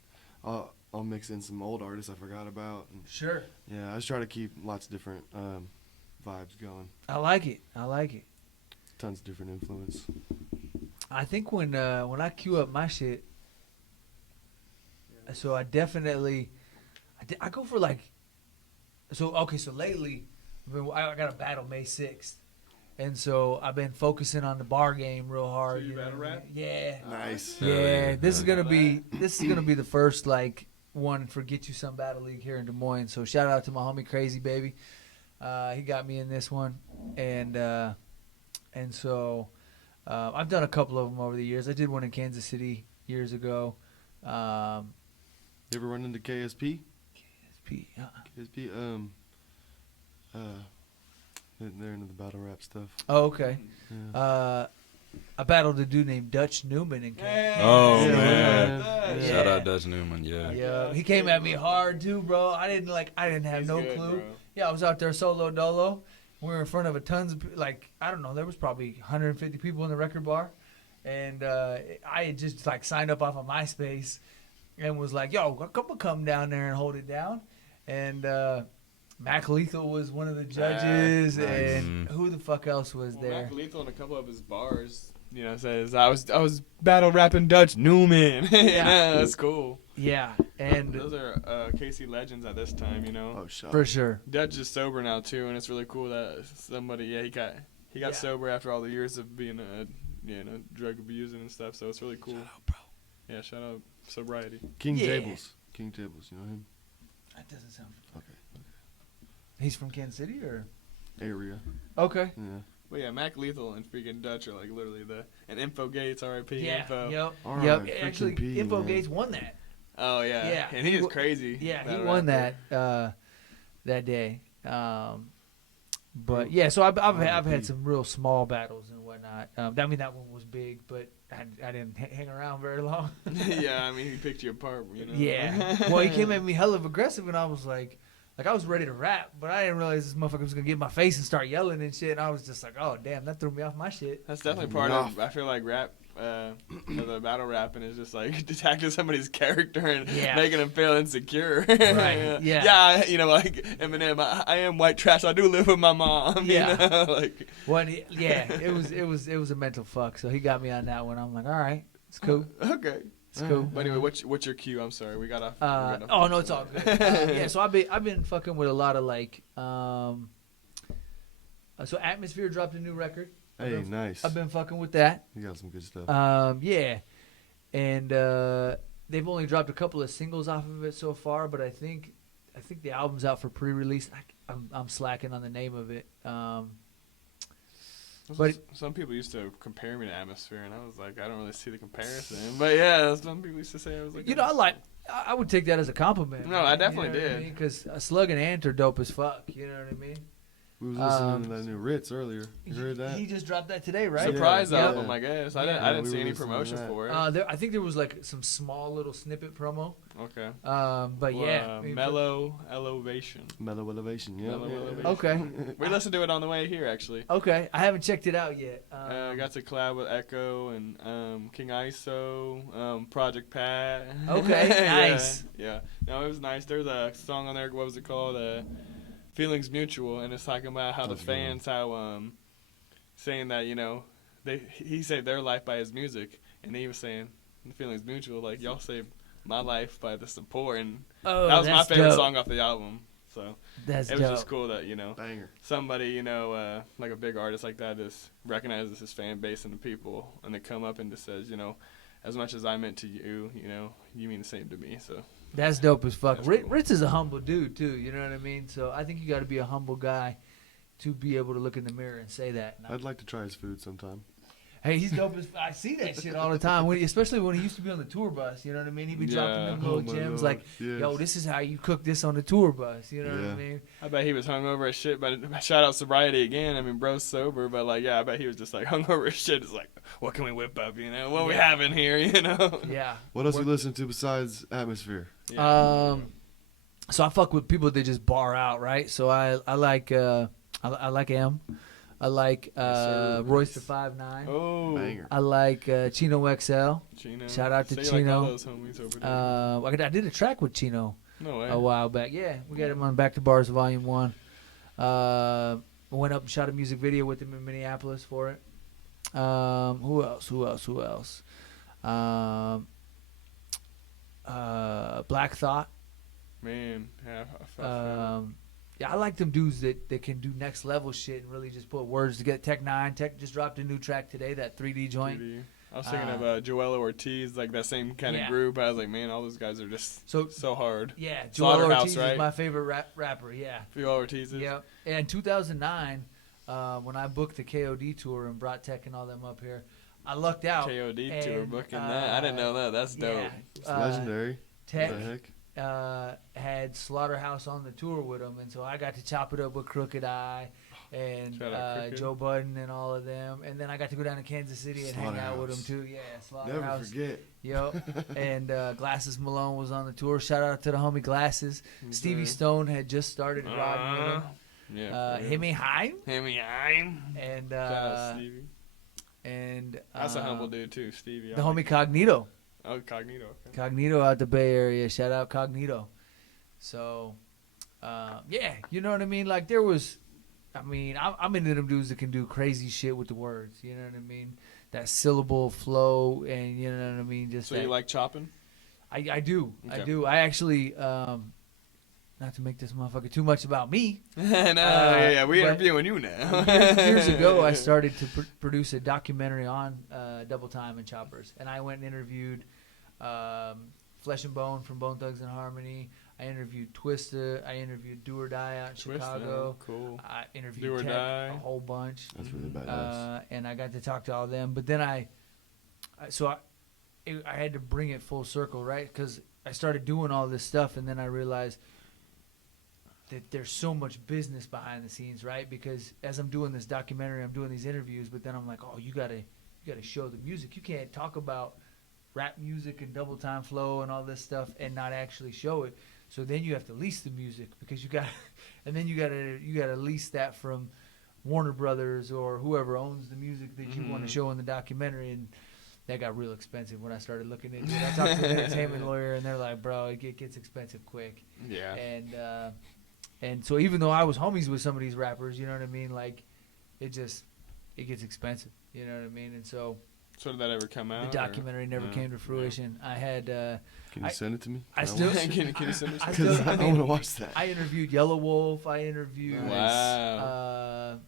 I'll mix in some old artists I forgot about. And Sure. yeah, I just try to keep lots of different vibes going. I like it. I like it. Tons of different influence. I think when I queue up my shit, so I definitely, I go for like, so lately, I got a battle May 6th, and so I've been focusing on the bar game real hard. So you battle know? rap? Yeah. Nice. Yeah, Yeah. this is gonna be the first like one for Get You Some Battle League here in Des Moines. So shout out to my homie Crazy Baby, he got me in this one, and so I've done a couple of them over the years. I did one in Kansas City years ago. You ever run into KSP? KSP, KSP, they're into the battle rap stuff. Oh, okay. Yeah. I battled a dude named Dutch Newman in Kansas. Oh, Yeah, man. Yeah. Shout out Dutch Newman, yeah. Yeah, he came at me hard too, bro. I didn't have He's no good, clue. bro. Yeah, I was out there solo dolo. We were in front of I don't know, there was probably 150 people in the record bar, and I had just like signed up off of MySpace, and was like, "Yo, come down there and hold it down," and Mac Lethal was one of the judges, Nice. and who the fuck else was Well, there? Mac Lethal in a couple of his bars, says I was battle rapping Dutch Newman. Yeah, that's cool. Yeah, and Those are KC legends at this time, Oh, shut for up. sure. Dutch is sober now too, and it's really cool that somebody, he got Yeah. sober after all the years of being drug abusing and stuff. So it's really cool. Shout out, bro. Yeah, shout out sobriety. King Yeah. Jables. King Jables, you know him? That doesn't sound. Okay. He's from Kansas City, or Area. okay. Yeah. But yeah, Mac Lethal and freaking Dutch are like literally and Info Gates, R.I.P. Yeah. Info. Yep. All Yep. right, Actually, freaking P, Info man. Gates won that. Oh yeah. Yeah, And he he is wa- crazy. Yeah, he battle won rapper. that day. But yeah, so I've had some real small battles and whatnot. I mean, that one was big, but I didn't hang around very long. Yeah, I mean he picked you apart. Yeah. Well, he came at me hella aggressive, and I was like I was ready to rap, but I didn't realize this motherfucker was gonna get in my face and start yelling and shit. And I was just like, oh damn, that threw me off my shit. That's definitely part of. I feel like rap, the battle rapping is just like attacking somebody's character and Yeah. making them feel insecure. Right, yeah. Yeah, like Eminem. I am white trash. I do live with my mom. Yeah. Like. It was a mental fuck. So he got me on that one. I'm like, all right, it's cool. Okay. It's cool. But anyway, what's your cue? I'm sorry, we got off. Oh no, it's all good. Yeah, so I've been fucking with a lot of like, so Atmosphere dropped a new record. Hey, nice. I've been fucking with that. You got some good stuff. Yeah, and they've only dropped a couple of singles off of it so far, but I think the album's out for pre-release. I'm slacking on the name of it. But some people used to compare me to Atmosphere, and I was like, I don't really see the comparison. But yeah, some people used to say I was like, I would take that as a compliment. No, I definitely did. Because Slug and Ant are dope as fuck. You know what I mean? We was listening to that new Ritz earlier. You heard that? He just dropped that today, right? Surprise Yeah. album, I guess. I didn't we see were any listening to promotion that. for it. I think there was like some small little snippet promo. Okay. But yeah. Mellow Elevation. Mellow Elevation, yeah. Mellow Elevation. Okay. We listened to it on the way here, actually. Okay. I haven't checked it out yet. Got to collab with Echo and King ISO, Project Pat. Okay, Yeah, nice. Yeah. No, it was nice. There's a song on there. What was it called? Feelings Mutual, and it's talking about how That's the fans, saying that he saved their life by his music, and he was saying the Feelings Mutual, like y'all saved my life by the support, and Oh, that was my that's favorite dope. song off the album. So That's it was dope. just cool that Banger. somebody like a big artist like that just recognizes his fan base and the people, and they come up and just says, as much as I meant to you, you mean the same to me. So That's dope as fuck. That's cool. Ritz is a humble dude too. You know what I mean? So I think you got to be a humble guy to be able to look in the mirror and say that. And I'd like to try his food sometime. Hey, he's dope as I see that shit all the time. Especially when he used to be on the tour bus. You know what I mean? He'd be dropping them little Oh, my gems Lord. like, Yes. "Yo, this is how you cook this on the tour bus." You know what I Yeah. mean? I bet he was hungover as shit, but shout out sobriety again. I mean, bro's sober, but I bet he was just like hungover as shit. It's like, what can we whip up, What we Yeah. having here, Yeah. What else you listen to besides Atmosphere? Yeah. So I fuck with people that just bar out, right? So I like I like M. I like sir. Royce the 5'9". Oh, Banger. I like Chino XL. Chino. Shout out to So you like all Chino. those homies over there. I did a track with Chino No way. a while back. Yeah, we got him on Back to Bars Volume 1. Went up and shot a music video with him in Minneapolis for it. Who else? Black Thought. Man, yeah, I felt Yeah, I like them dudes that can do next level shit and really just put words together. Tech 9 just dropped a new track today, that 3D joint. 3D. I was thinking of Joella Ortiz, like that same kind Yeah. of group. I was like, man, all those guys are just so hard. Yeah, Joel Slaughterhouse, Ortiz right? is my favorite rapper. Yeah. Joella Ortiz. Yeah. And in 2009, when I booked the KOD tour and brought Tech and all them up here, I lucked out. KOD tour and, booking that. I didn't know that. That's dope. Yeah, It's legendary. Tech What the heck? had Slaughterhouse on the tour with him, and so I got to chop it up with Crooked Eye and Shout out Crooked. Joe Budden and all of them, and then I got to go down to Kansas City and hang out with them Slaughterhouse. too. Yeah, Never Slaughterhouse. forget. Yep. And Glasses Malone was on the tour. Shout out to the homie Glasses. Okay. Stevie Stone had just started riding with him. Yeah. Himmy Heim Himmy Heim. and Shout out Stevie. and That's a humble dude too, Stevie. the homie Cognito. Oh, Cognito. Okay. Cognito out the Bay Area. Shout out Cognito. So, yeah, you know what I mean? Like there was, I'm into them dudes that can do crazy shit with the words. You know what I mean? That syllable flow, and you know what I mean. Just So that, you like chopping? I do. I Okay. do. I actually, not to make this motherfucker too much about me. No, yeah, we but interviewing you now. Years ago, I started to produce a documentary on Double Time and Choppers, and I went and interviewed Flesh and Bone from Bone Thugs and Harmony. I interviewed Twista. I interviewed Do or Die out in Chicago. Cool. I Do interviewed or Tech Die. a whole bunch, That's really badass. and I got to talk to all of them. But then I had to bring it full circle, right? Because I started doing all this stuff, and then I realized that there's so much business behind the scenes, right? Because as I'm doing this documentary, I'm doing these interviews, but then I'm like, oh, you gotta show the music. You can't talk about rap music and double time flow and all this stuff and not actually show it. So then you have to lease the music because you gotta lease that from Warner Brothers or whoever owns the music that you want to show in the documentary, and that got real expensive when I started looking into it. I talked to an entertainment lawyer, and they're like, bro, it gets expensive quick. Yeah. And so even though I was homies with some of these rappers, you know what I mean? Like, it gets expensive, you know what I mean? And so did that ever come out? the documentary never No. came to fruition. I had, Can you send it to me? I Can still- watch it? Can you send us? I Because still- I want to watch that. I interviewed Yellow Wolf. I interviewed, Wow.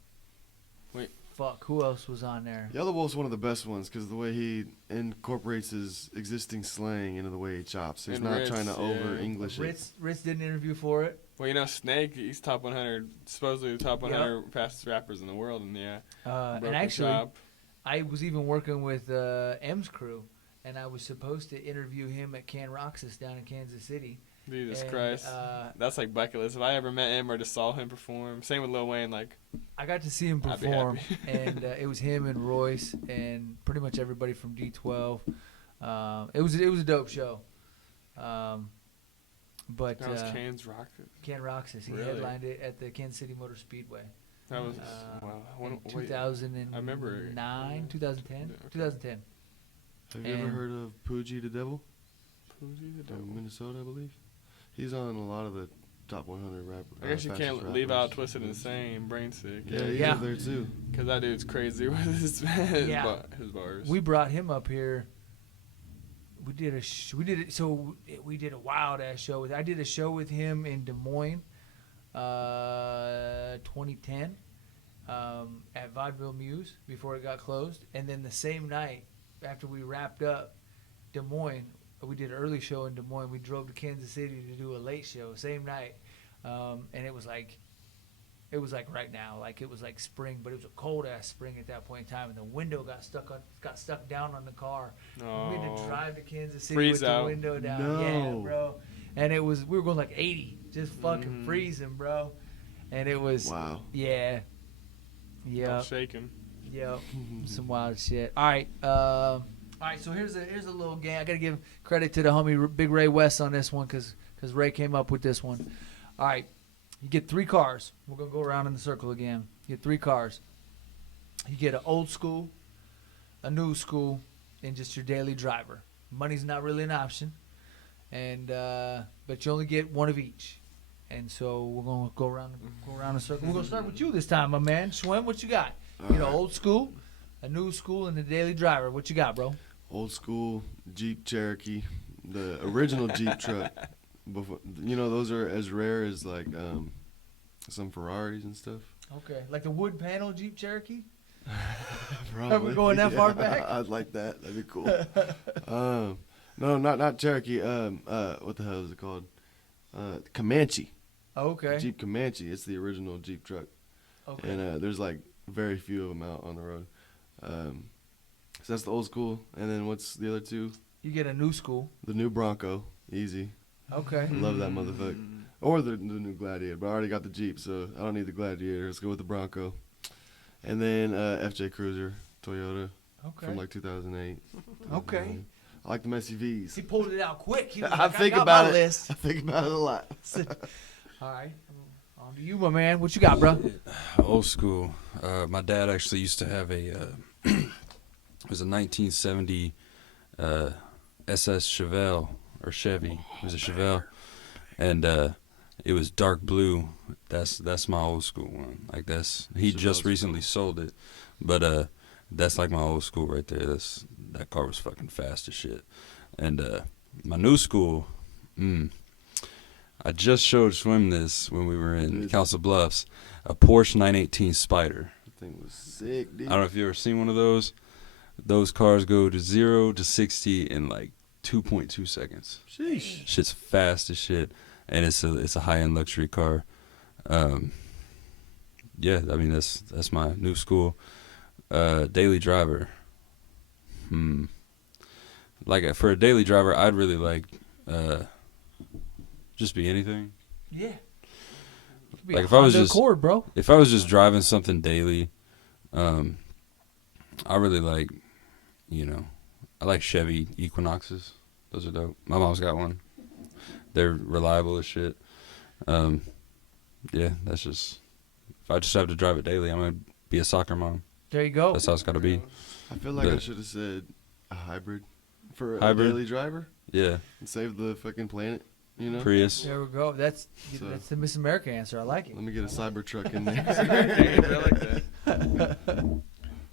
Wait. fuck, who else was on there? Yellow Wolf's one of the best ones because the way he incorporates his existing slang into the way he chops. He's And not Ritz, trying to yeah. over English it. Ritz did an interview for it. Well, Snake, he's top 100, supposedly the top 100 fastest rappers in the world, and yeah. And broke the actually, chop. I was even working with M's crew, and I was supposed to interview him at Can Roxas down in Kansas City. Jesus And, Christ. That's like bucket list. If I ever met him or just saw him perform, same with Lil Wayne, like I got to see him I'd be perform, happy. and it was him and Royce and pretty much everybody from D12. It was a dope show. But that was Can's Rocket. Can Roxas, he Really? headlined it at the Kansas City Motor Speedway. That was Uh, wow. in Wait, 2009, I remember. 2010, Yeah, okay. 2010. Have you ever And- heard of Poogie the Devil? Poogie the From Devil. Minnesota, I believe. He's on a lot of the top 100 rap. I guess you fastest can't leave out rappers. Twisted Insane, Brain Sick. Yeah, he's Yeah. up there too. Because that dude's crazy with his Yeah. his bars. We brought him up here. We did a wild ass show I did a show with him in Des Moines, 2010, at Vaudeville Muse before it got closed, and then the same night after we wrapped up Des Moines, we did an early show in Des Moines. We drove to Kansas City to do a late show same night, and it was like right now, like it was like spring, but it was a cold ass spring at that point in time, and the window got stuck down on the car. Oh. We had to drive to Kansas City Freeze with out. the window down. No. Yeah, bro. And we were going like 80, just fucking Mhm. freezing, bro. And it was, Wow. yeah, Shaking. yep, some wild shit. All right, so here's a little game. I gotta give credit to the homie Big Ray West on this one, cause Ray came up with this one. All right, you get 3 cars. We're gonna go around in the circle again. You get 3 cars. You get an old school, a new school, and just your daily driver. Money's not really an option, and but you only get one of each. And so we're gonna go around the circle. We're gonna start with you this time, my man. Schwem, what you got? You know, old school, a new school, and a daily driver. What you got, bro? Old school Jeep Cherokee, the original Jeep truck. Before, those are as rare as like some Ferraris and stuff. Okay, like the wood panel Jeep Cherokee. Probably. Are we going that far back? I'd like that. That'd be cool. No, not Cherokee. What the hell is it called? Comanche. Okay. Jeep Comanche. It's the original Jeep truck, Okay. and there's like very few of them out on the road. So that's the old school. And then what's the other two? You get a new school. The new Bronco. Easy. Okay. Love that motherfucker. Or the new Gladiator, but I already got the Jeep, so I don't need the Gladiator. Let's go with the Bronco. And then FJ Cruiser, Toyota, Okay. from like 2008. Okay. I like them SUVs. He pulled it out quick. He was I like, think got about my it. list. I think about it a lot. All right. On to you, my man. What you got, bro? Old school. My dad actually used to have a it was a 1970 SS Chevelle or Chevy. It was a Chevelle, and it was dark blue. That's my old school one. Like he just Chevelle's recently sold it, but that's like my old school right there. That car was fucking fast as shit. And my new school, I just showed Schwem this when we were in Dude. Council Bluffs, a Porsche 918 Spider. That thing was sick, dude. I don't know if you ever seen one of those. Those cars go to 0 to 60 in like 2.2 seconds. Sheesh. Shit's fast as shit, and it's a high end luxury car. Yeah, I mean that's my new school. Daily driver. Like for a daily driver, I'd really like just be anything. Yeah. Be Like a if I was Honda just Accord, bro. If I was just driving something daily, I really like, I like Chevy Equinoxes. Those are dope. My mom's got one. They're reliable as shit. Yeah, that's just, if I just have to drive it daily, I'm going to be a soccer mom. There you go. That's how it's got to be. I feel like I But- should have said a hybrid for Hybrid? a daily driver Yeah, and save the fucking planet, Prius. There we go. That's So- the Miss America answer. I like it. Let me get a Cybertruck in there. I like that.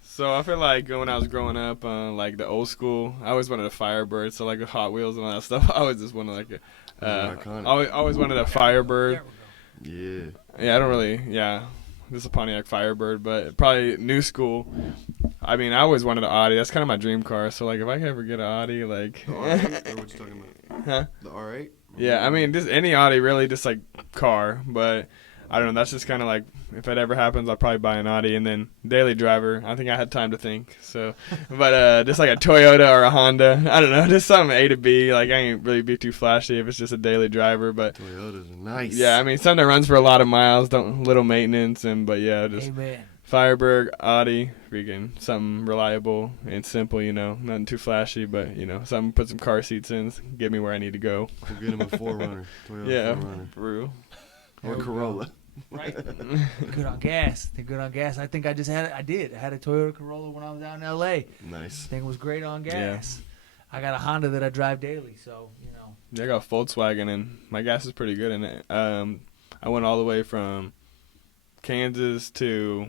So I feel like when I was growing up, like the old school, I always wanted a Firebird. So like the Hot Wheels and all that stuff, I always just wanted like Those are iconic. always wanted a Firebird. There we go. Yeah. Yeah, I don't really, this is a Pontiac Firebird, but probably new school. I mean, I always wanted an Audi. That's kind of my dream car. So like, if I could ever get an Audi, like, The R8? Or what you talking about? huh? The R8? Yeah, I mean, just any Audi, really, just like car. But I don't know. That's just kind of like, if it ever happens, I'll probably buy an Audi. And then daily driver, I think I had time to think. So, but just like a Toyota or a Honda, I don't know, just something A to B. Like I ain't really be too flashy if it's just a daily driver. But Toyotas are nice. yeah, I mean something that runs for a lot of miles, don't little maintenance, and but yeah, just Amen. Firebird, Audi, freaking something reliable and simple. Nothing too flashy, but something put some car seats in, get me where I need to go. We'll get him a 4Runner. Toyota Yeah, 4Runner. for real. Or Corolla. Right. They're good on gas. They're good on gas. I think I just had it. I had a Toyota Corolla when I was out in L.A. Nice. Thing was great on gas. Yeah. I got a Honda that I drive daily, so Yeah, I got a Volkswagen, and my gas is pretty good in it. I went all the way from Kansas to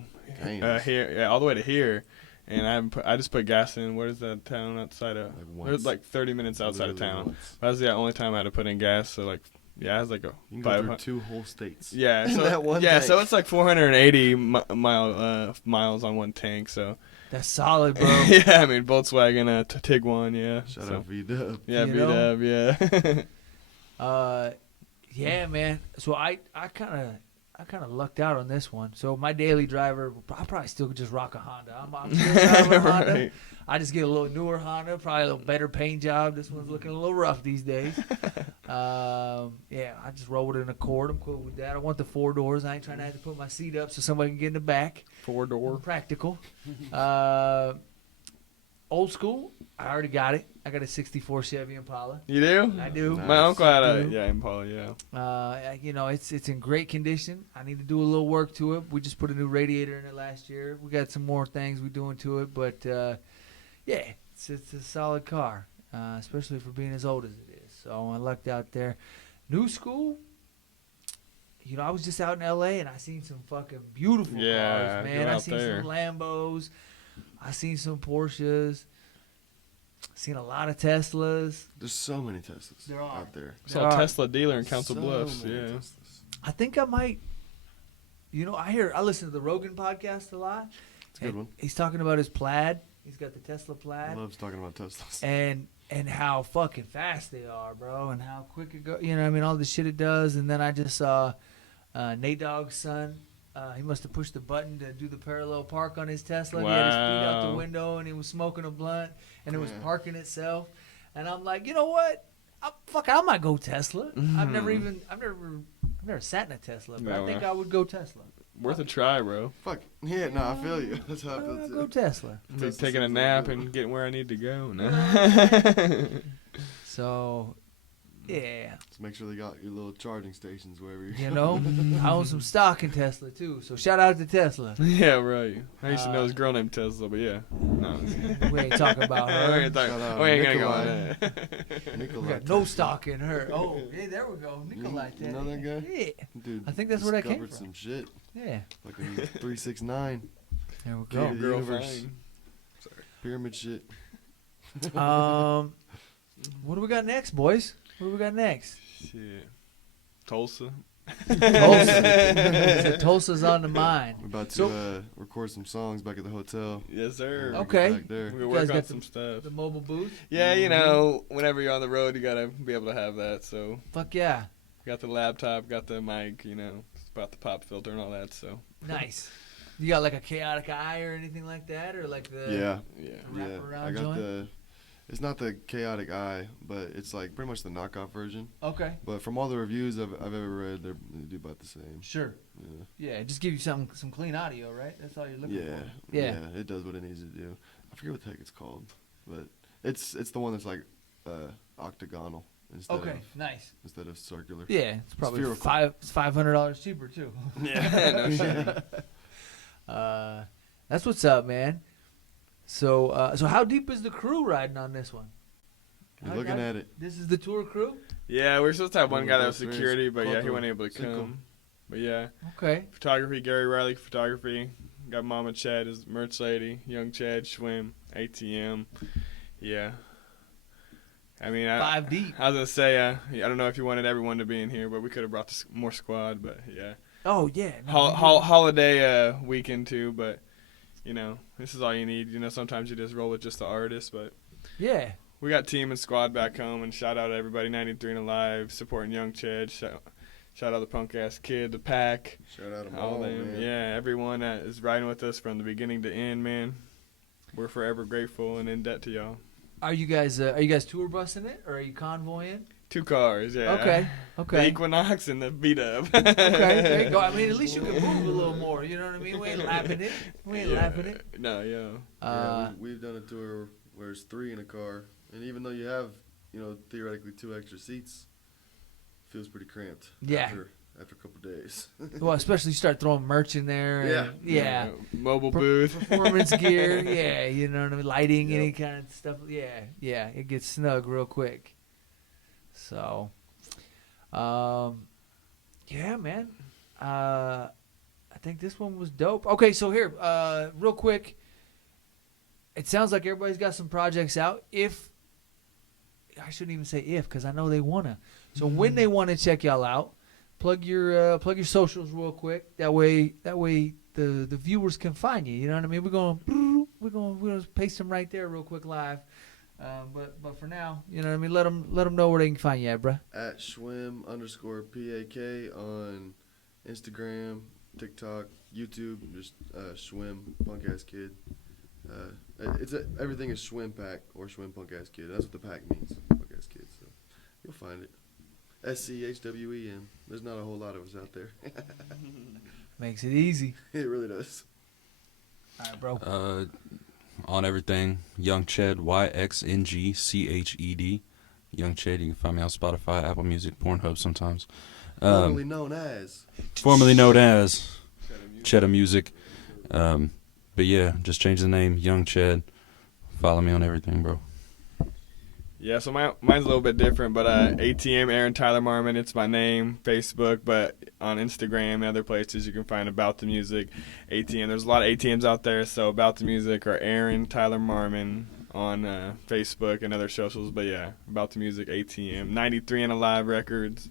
here, all the way to here, and I just put gas in. Where is that town outside of? There's like 30 minutes outside of town. That was the only time I had to put in gas. So like, yeah, it was like you can go through 2 whole states. Yeah, so so it's like 480 miles on one tank. So that's solid, bro. Yeah, I mean Volkswagen Tiguan. Yeah, shout out V-Dub. Yeah, V-Dub. Yeah. Yeah, man. So I kind of lucked out on this one. So my daily driver, I probably still could just rock a Honda. I'm still driving a Honda. Right. I just get a little newer Honda, probably a little better paint job. This one's looking a little rough these days. Yeah, I just roll with an Accord. I'm cool with that. I want the 4 doors. I ain't trying to have to put my seat up so somebody can get in the back. 4-door. Practical. Old school, I already got it. I got a 64 Chevy Impala. You do? I do. Nice. My uncle had a Impala. Yeah. It's in great condition. I need to do a little work to it. We just put a new radiator in it last year. We got some more things we're doing to it, but yeah, it's a solid car, especially for being as old as it is. So I lucked out there. New school. I was just out in L.A. and I seen some fucking beautiful cars, man. I seen some Lambos. I seen some Porsches. Seen a lot of Teslas. There's so many Teslas out there. Saw a Tesla dealer in Council Bluffs. Many Yeah. Teslas. I think I might. I listen to the Rogan podcast a lot. It's a good one. He's talking about his Plaid. He's got the Tesla Plaid. Loves talking about Teslas. And how fucking fast they are, bro, and how quick it goes. All the shit it does. And then I just saw Nate Dogg's son. He must have pushed the button to do the parallel park on his Tesla. Wow. He had his feet out the window, and he was smoking a blunt, and it was parking itself. And I'm like, you know what? I might go Tesla. I've never sat in a Tesla, but I think I would go Tesla. Worth a try, bro. Fuck. Yeah, no, I feel you. That's how I feel I'll too. go Tesla. Taking a nap and getting where I need to go. No. So, yeah. Just make sure they got your little charging stations wherever you I own some stock in Tesla, too. So, shout out to Tesla. Yeah, right. I used to know this girl named Tesla, but yeah. No. We ain't talking about We her. ain't talking- Shout out we ain't gonna go Nikolai. on that. We Nikolai got no Tesla. stock in her. Oh, hey, there we go. Nikolai. You know that guy? Yeah. Dude, I think that's where that came discovered from. some shit. Yeah. Fucking 369. There we King of the Girl universe. fine. Pyramid shit. go. What do we got next, boys? What do we got next? Shit. Tulsa. Tulsa. Tulsa's on the mind. We're about to So- record some songs back at the hotel. Yes, sir. We'll Okay. get back there. We You work guys on got some stuff. The mobile booth? Yeah, whenever you're on the road, you gotta be able to have that. So, Fuck yeah. got the laptop, got the mic, it's about the pop filter and all that. So, Nice. You got like a chaotic eye or anything like that? Or like the. Yeah. yeah. Yeah. Wraparound I got joint? it's not the chaotic eye, but it's like pretty much the knockoff version. Okay. But from all the reviews I've ever read, they do about the same. Sure. Yeah. Yeah, just give you some clean audio, right? That's all you're looking Yeah. for. Yeah. It does what it needs to do. I forget what the heck it's called, but it's the one that's like octagonal instead of circular. Yeah, it's probably Spherical. $500 cheaper too. Yeah, no shit. That's what's up, man. So how deep is the crew riding on this one? You're looking at it. This is the tour crew? Yeah, we're supposed to have one guy that was That's security, but yeah, he Coco. wasn't able to Cinco. come. But yeah, Okay. photography, Gary Riley, photography. Got Mama Chad as merch lady, young Chad, Schwem, ATM. Yeah. I mean, 5 deep. I was gonna say, I don't know if you wanted everyone to be in here, but we could have brought more squad. But yeah, Oh, yeah. No, holiday weekend too. But this is all you need. Sometimes you just roll with just the artist, but yeah. we got team and squad back home. And shout out to everybody, 93 and Alive, supporting young Chad. Shout out the Punk Ass Kid, the Pack. Shout out to All all, them, man. yeah, everyone that is riding with us from the beginning to end, man. We're forever grateful and in debt to y'all. Are you guys tour busing it, or are you convoying? 2 cars, yeah. Okay. The Equinox and the B-Dub. Okay, there you go. I mean, at least you can move a little more. You know what I mean? We ain't lapping it. Lapping it. No, yo. We've done a tour where it's 3 in a car, and even though you have, theoretically 2 extra seats, it feels pretty cramped. Yeah. After a couple days. Well, especially you start throwing merch in there. Yeah. Mobile booth. Performance gear. Yeah, you know what I mean? Lighting, any kind of stuff. Yeah. It gets snug real quick. So, yeah, man. I think this one was dope. Okay, so here, real quick. It sounds like everybody's got some projects out. I shouldn't even say if, because I know they wanna. So when they want to check y'all out, plug your socials real quick. That way the viewers can find you. You know what I mean? We're gonna paste them right there real quick live. But for now, you know what I mean? Let them know where they can find you at, bruh. At Schwem _PAK on Instagram, TikTok, YouTube, just Schwem Punk Ass Kid. Everything is Schwem Pack or Schwem Punk Ass Kid. That's what the pack means, Punk Ass Kid. So you'll find it. SCHWEM. There's not a whole lot of us out there. Makes it easy. It really does. All right, bro. On everything, Young Ched, YXNGCHED. Young Ched. You can find me on Spotify, Apple Music, Pornhub sometimes. Formerly known as Cheddar Music. But yeah, just change the name, Young Ched. Follow me on everything, bro. Yeah, so mine's a little bit different, but ATM Aaron Tyler Marmon, it's my name, Facebook, but on Instagram and other places you can find About the Music, ATM. There's a lot of ATMs out there, so About the Music or Aaron Tyler Marmon on Facebook and other socials. But yeah, About the Music, ATM, 93 and Alive Records.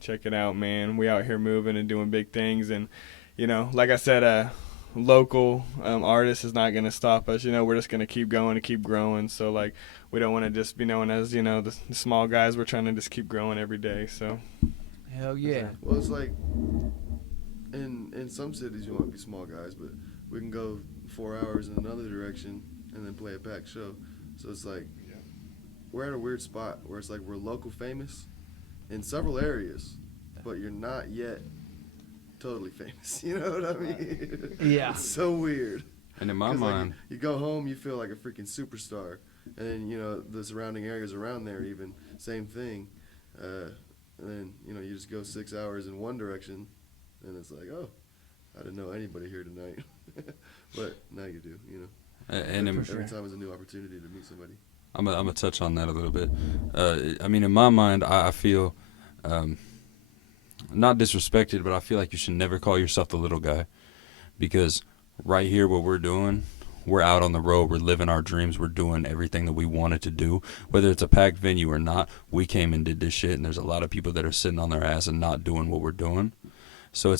Check it out, man. We out here moving and doing big things, and like I said, local artist is not going to stop us. We're just going to keep going and keep growing. So like, we don't want to just be known as the small guys. We're trying to just keep growing every day. So hell yeah. Well, it's like in some cities you want to be small guys, but we can go 4 hours in another direction and then play a packed show. So it's like we're at a weird spot where it's like we're local famous in several areas, but you're not yet totally famous. You know what I mean? Yeah. It's so weird. And in my mind, you go home, you feel like a freaking superstar. And then, the surrounding areas around there even, same thing. And then, you just go 6 hours in one direction, and it's like, oh, I didn't know anybody here tonight. But now you do, And every time is a new opportunity to meet somebody. I'm gonna touch on that a little bit. I mean, in my mind, I feel not disrespected, but I feel like you should never call yourself the little guy, because right here, what we're doing, we're out on the road, we're living our dreams, we're doing everything that we wanted to do, whether it's a packed venue or not. We came and did this shit, and there's a lot of people that are sitting on their ass and not doing what we're doing. So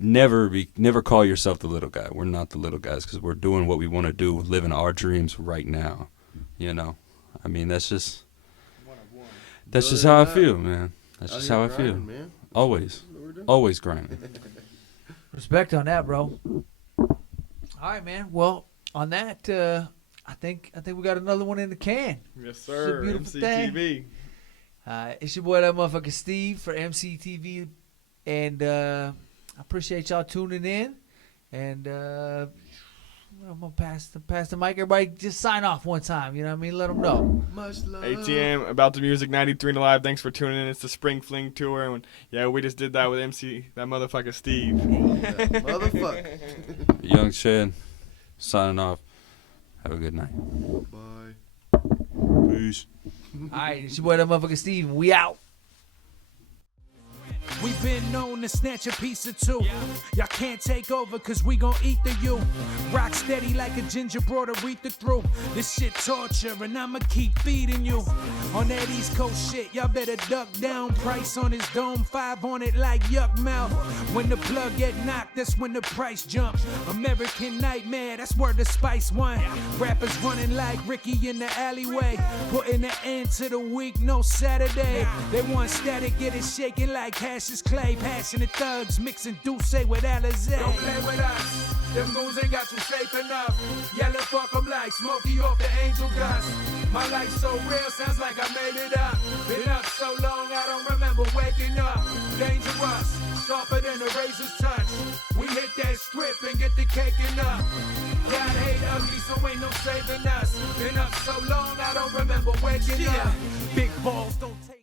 never call yourself the little guy. We're not the little guys, because we're doing what we want to do, living our dreams right now. I mean, that's just how I feel, man. That's just how I feel. Man. Always grinding. Respect on that, bro. All right, man. Well, on that, I think we got another one in the can. Yes, sir. EmceeTV. It's your boy, that motherfucker Steve, for EmceeTV, and I appreciate y'all tuning in. And I'm gonna pass the mic. Everybody, just sign off one time. You know what I mean? Let them know. Much love. ATM, About the Music, 93 and Alive. Thanks for tuning in. It's the Spring Fling Tour. And we just did that with that motherfucker Steve. Motherfucker. Young Ched, signing off. Have a good night. Bye. Peace. All right, it's your boy, that motherfucker Steve, and we out. We've been known to snatch a piece or two. Y'all can't take over, cause we gon' eat the you. Rock steady like a ginger brought Aretha through. This shit torture, and I'ma keep feeding you. On that East Coast shit, y'all better duck down. Price on his dome, 5 on it like yuck mouth. When the plug get knocked, that's when the price jump. American Nightmare, that's where the Spice won. Rappers running like Ricky in the alleyway. Putting an end to the week, no Saturday. They want static, get it shaking like Cassius Clay, passionate thugs, mixing Douce with Alizé. Don't play with us. Them goons ain't got you safe enough. Yelling fuck 'em like Smokey off the angel dust. My life so real, sounds like I made it up. Been up so long, I don't remember waking up. Dangerous, sharper than a razor's touch. We hit that strip and get the caking up. God hate ugly, so ain't no saving us. Been up so long, I don't remember waking up. Big balls don't take